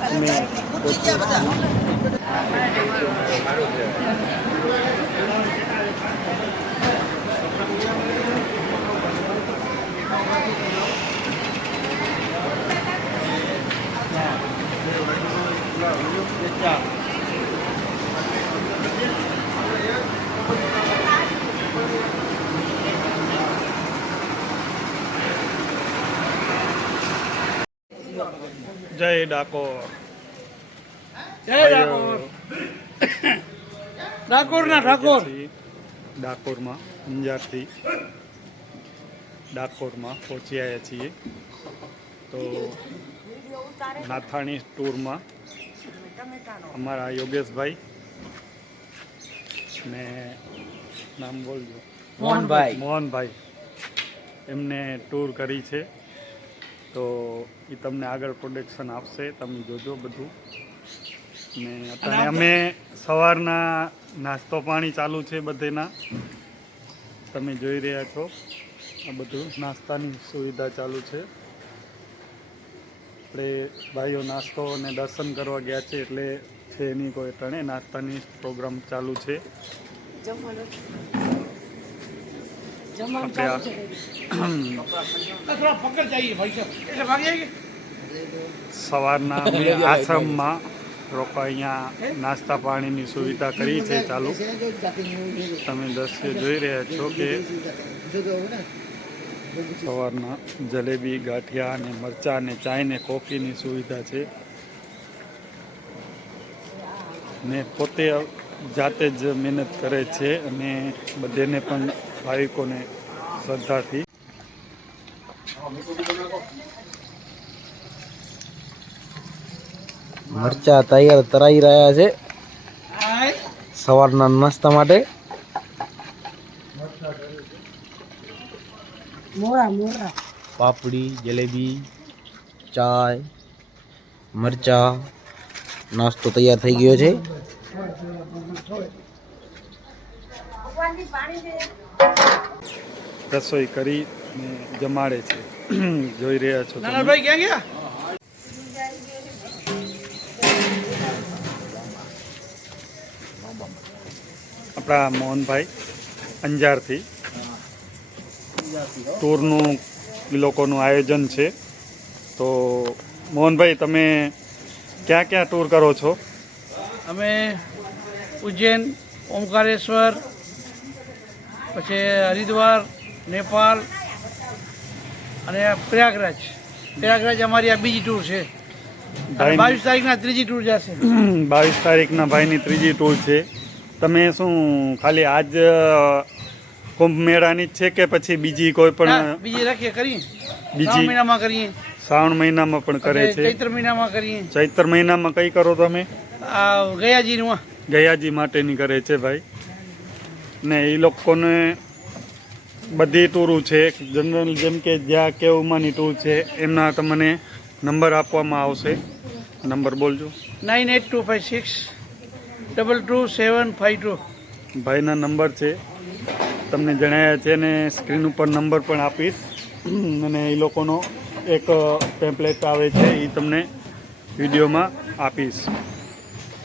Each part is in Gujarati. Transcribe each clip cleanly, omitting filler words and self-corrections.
અમે જય ડાકોર, જય ડાકોર. ડાકોરના ઠાકોર ડાકોરમાં અંજારથી ડાકોરમાં પહોંચી આવ્યા છીએ. તો નાથાણી ટૂરમાં અમારા યોગેશભાઈ ને નામ બોલજો, મોહનભાઈ એમને ટૂર કરી છે. તો એ તમને આગળ પ્રોડક્શન આપશે, તમે જોજો બધું. ને અત્યારે અમે સવારના નાસ્તો પાણી ચાલુ છે બધેના, તમે જોઈ રહ્યા છો. આ બધું નાસ્તાની સુવિધા ચાલુ છે. આપણે ભાઈઓ નાસ્તો અને દર્શન કરવા ગયા છે એટલે છે એની કોઈ ટણે નાસ્તાની પ્રોગ્રામ ચાલુ છે. સવારના અમે આશ્રમમાં રોકા, અહીંયા નાસ્તા પાણીની સુવિધા કરી છે ચાલુ. તમે દ્રશ્ય જોઈ રહ્યા છો કે સવારના જલેબી, ગાંઠિયા અને મરચાં અને ચાય ને કોફીની સુવિધા છે. ને પોતે જાતે જ મહેનત કરે છે અને બધાને પણ ભાવિકોને શ્રદ્ધાથી મરચા તૈયાર તરાઈ રહ્યા છે સવારના નાસ્તા માટે. પાપડી, જલેબી, ચાય, મરચા, નાસ્તો તૈયાર થઈ ગયો છે. રસોઈ કરી ને જમાડે છે, જોઈ રહ્યા છો તમે. નાનાભાઈ ક્યાં ગયા? આપણા મોહનભાઈ અંજારથી ટૂરનું એ લોકોનું આયોજન છે. તો મોહનભાઈ, તમે ક્યાં ક્યાં ટૂર કરો છો? અમે ઉજ્જૈન, ઓમકારેશ્વર, પછી હરિદ્વાર, નેપાળ અને પ્રયાગરાજ. પ્રયાગરાજ અમારી આ બીજી ટૂર છે. 22 તારીખના ત્રીજી ટૂર જશે. 22 તારીખના ભાઈની ત્રીજી ટૂર છે. તમે શું ખાલી આજ કુંભ મેળાની જ છે કે પછી બીજી કોઈ પણ બીજી રાખીએ કરીએ? બીજી મહિનામાં કરીએ. શ્રાવણ મહિનામાં પણ કરે છે. ચૈત્ર મહિનામાં કરીએ. ચૈત્ર મહિનામાં કઈ કરો તમે? આ ગયાજીનું ગયાજી માટેની કરે છે ભાઈ. ને એ લોકોને બધી ટૂરું છે જનરલ, જેમ કે જ્યાં કેવુંમાંની ટૂર છે એમના તમને નંબર આપવામાં આવશે. નંબર બોલજો. 9825622752. ભાઈના નંબર છે, તમને જણાવ્યા છે ને સ્ક્રીન ઉપર નંબર પણ આપીશ. અને એ લોકોનો એક પેમ્પલેટ આવે છે, એ તમને વિડીયોમાં આપીશ.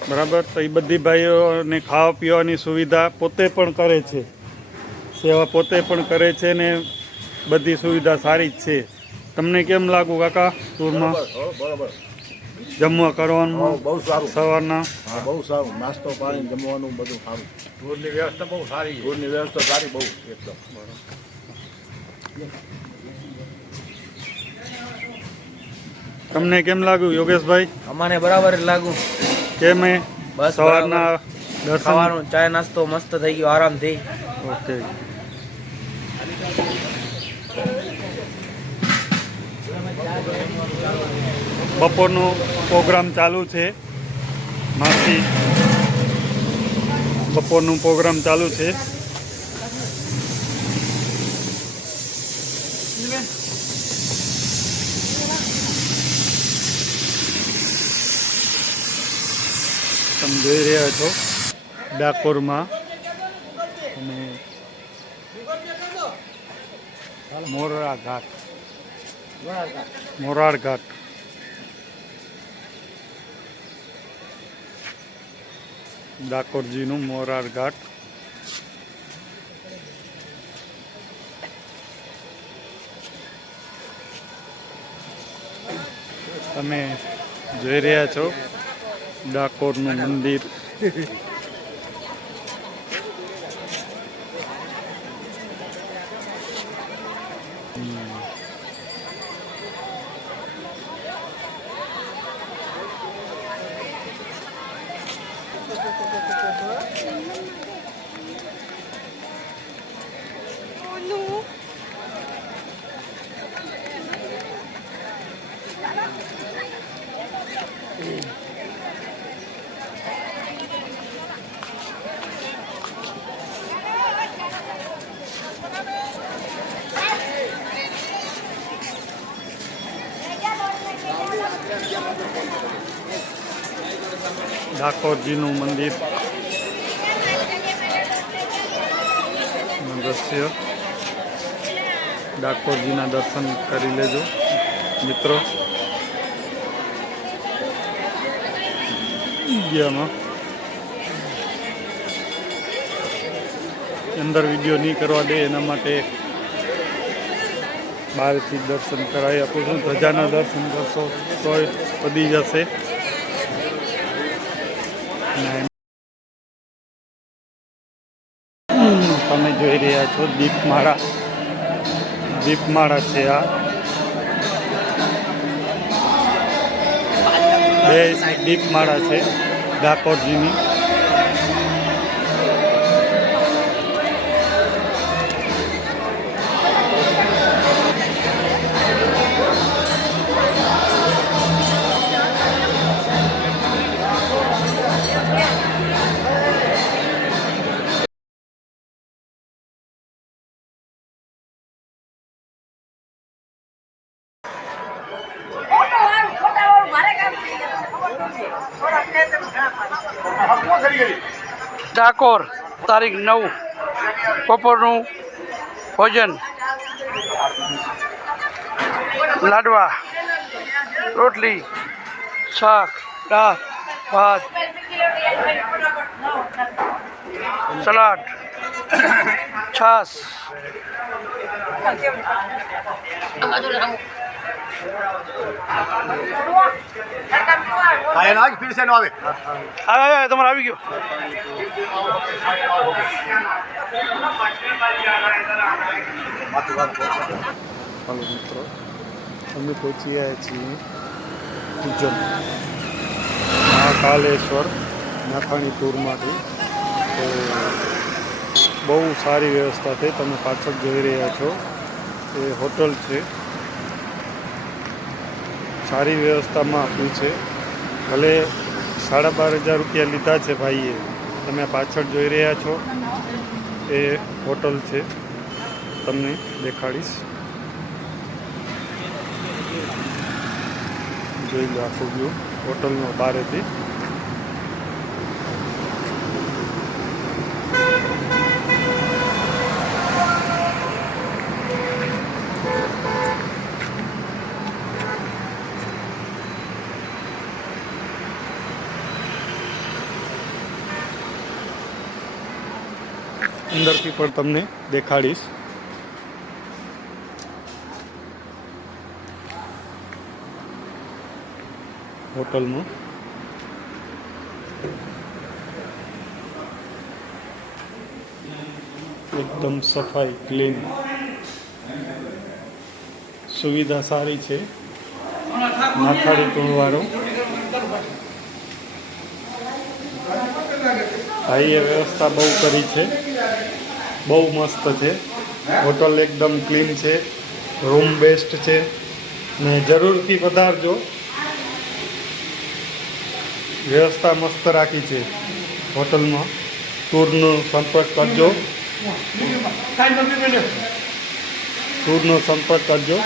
બરાબર? તો એ બધી ભાઈઓને ખાવા પીવાની સુવિધા પોતે પણ કરે છે, સેવા પોતે પણ કરે છે ને બધી સુવિધા સારી જ છે. તમને કેમ લાગુ કાકા ટૂરમાં? બરાબર. જમવા કરવાનું બહુ સારું. સવારના બહુ સારું. નાસ્તો પાણી જમવાનું બધું સારું. ટૂરની વ્યવસ્થા બહુ સારી. ટૂરની વ્યવસ્થા સારી બહુ એકદમ. તમને કેમ લાગ્યું યોગેશભાઈ? અમાને બરાબર લાગુ. કેમ? બસ સવારના દર્શન, ખાવાનું ચાય નાસ્તો મસ્ત થઈ ગયો આરામથી. ઓકે. બપોરનો પ્રોગ્રામ ચાલુ છે. માસી બપોરનું પ્રોગ્રામ ચાલુ છે. તમે જોઈ રહ્યા છો ડાકોરમાં અને મોરાળ ઘાટ ડાકોરજીનું મોરાર ઘાટ. તમે જોઈ રહ્યા છો ડાકોરનું મંદિર. ડાકોરજીનું મંદિર દ્રશ્ય. ડાકોરજીના દર્શન કરી લેજો મિત્રો. ગયામાં અંદર વિડીયો નહીં કરવા દે એના માટે બહારથી દર્શન કરાવી આપું છું. ધજાના દર્શન કરશો તો વધી જશે. તમે જોઈ રહ્યા છો દીપમાળા. દીપમાળા છે આ. બે દીપમાળા છે ડાકોરજીની. ડાકોર તારીખ 9 બપોરનું ભોજન લાડવા, રોટલી, શાક, દાળ, ભાત, સલાડ, છાશ. આવે તમારે આવી ગયો. હાલો મિત્રો, અમે પહોંચી ગયા છીએ ઉજ્જૈન મહાકાલેશ્વર નાથાણી ટૂરમાંથી. તો બહુ સારી વ્યવસ્થા છે. તમે પાછળ જોઈ રહ્યા છો એ હોટલ છે. સારી વ્યવસ્થામાં આપ્યું છે. ભલે 12,500 રૂપિયા લીધા છે ભાઈએ. તમે પાછળ જોઈ રહ્યા છો એ હોટલ છે. તમને દેખાડીશ. જોઈ લો આખું વ્યૂ હોટલનો બહારેથી. અંદરથી પણ તમને દેખાડીશ. હોટલમાં એકદમ સફાઈ, ક્લીન, સુવિધા સારી છે. નાથાણી ટૂરવાળો ભાઈએ વ્યવસ્થા બહુ કરી છે. બહુ મસ્ત છે હોટલ. એકદમ ક્લીન છે. રૂમ બેસ્ટ છે ને જરૂરથી પધારજો. વ્યવસ્થા મસ્ત રાખી છે હોટલમાં. ટૂરનો સંપર્ક કરજો. ટૂરનો સંપર્ક કરજો.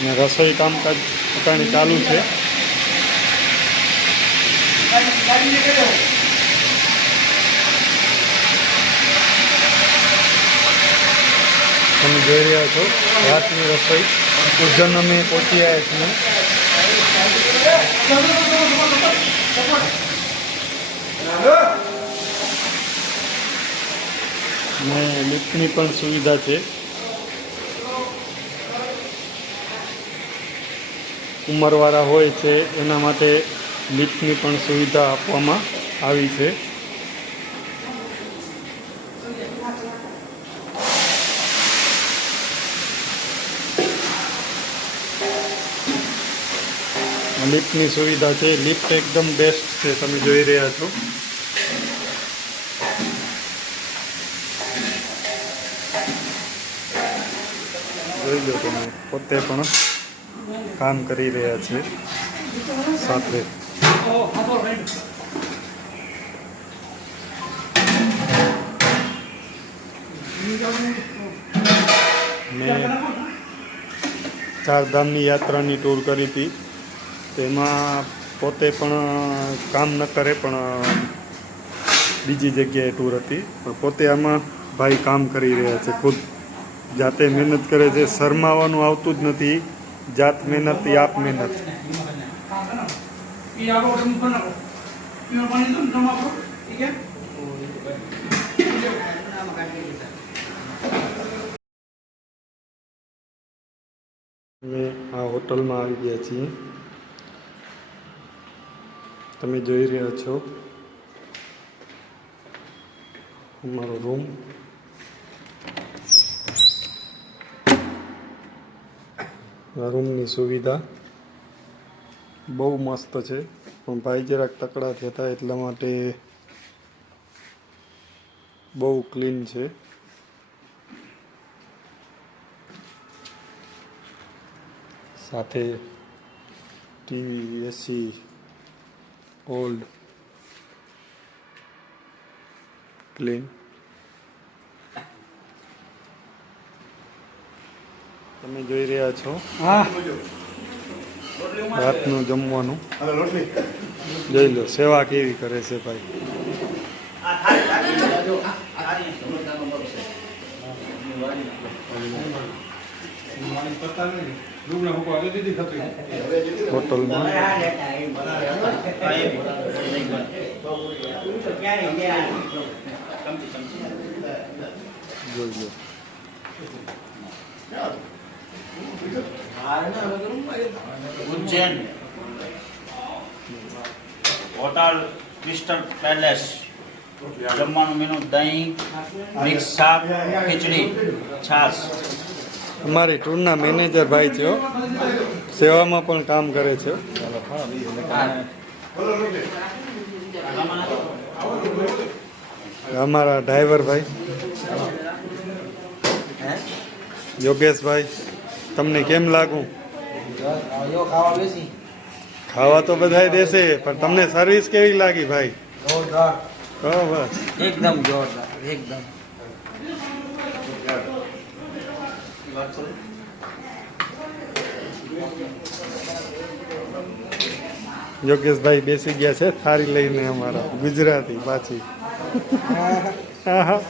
ને રસોઈ કામકાજ પોતાની ચાલુ છે. તમે જોઈ રહ્યા છો રાતની રસોઈ. ઉજ્જૈન અમે પહોંચી આવ્યા છીએ. લિફ્ટની પણ સુવિધા છે. ઉંમરવાળા હોય છે એના માટે લિફ્ટની પણ સુવિધા આપવામાં આવી છે. લિફ્ટની સુવિધા છે. લિફ્ટ એકદમ બેસ્ટ છે, તમે જોઈ રહ્યા છો. જોઈ લો, તમે પોતે પણ કામ કરી રહ્યા છે સાથે. મેં ચારધામની યાત્રાની ટૂર કરી હતી. તેમાં પોતે પણ કામ ન કરે, પણ બીજી જગ્યાએ ટૂર હતી. પણ પોતે આમાં ભાઈ કામ કરી રહ્યા છે, ખુદ જાતે મહેનત કરે છે. શરમાવાનું આવતું જ નથી. જાત મહેનત એ આપ મહેનત. અમે આ હોટલમાં આવી ગયા છીએ. તમે જોઈ રહ્યા છો અમારો રૂમ. આ રૂમની સુવિધા બહુ મસ્ત છે, પણ ભાઈ જરાક તકડા થયા એટલા માટે બહુ ક્લીન છે. સાથે ટીવી, એસી, ઓલ્ડ, ક્લીન. તમે જોઈ રહ્યા છો રાતનું જમવાનું. જોઈ લો સેવા કેવી કરે છે ભાઈ. હોટલમાં જોઈ લો. Ujjain hotel crystal palace. જમવાનું મેનુ દહીં, મિક્સ શાક, ખીચડી, છાશ. અમારી ટૂરના મેનેજર ભાઈ છે હો. સેવામાં પણ કામ કરે છે. અમારા ડ્રાઈવર ભાઈ યોગેશભાઈ, તમને કેમ લાગુ? ખાવા તો બધાય દેશે, પણ તમને સર્વિસ કેવી લાગી ભાઈ? કહો બસ. એકદમ જોરદાર, એકદમ. યોગેશભાઈ બેસી ગયા છે થાળી લઈને, અમારા ગુજરાતી પાછી. હા હા.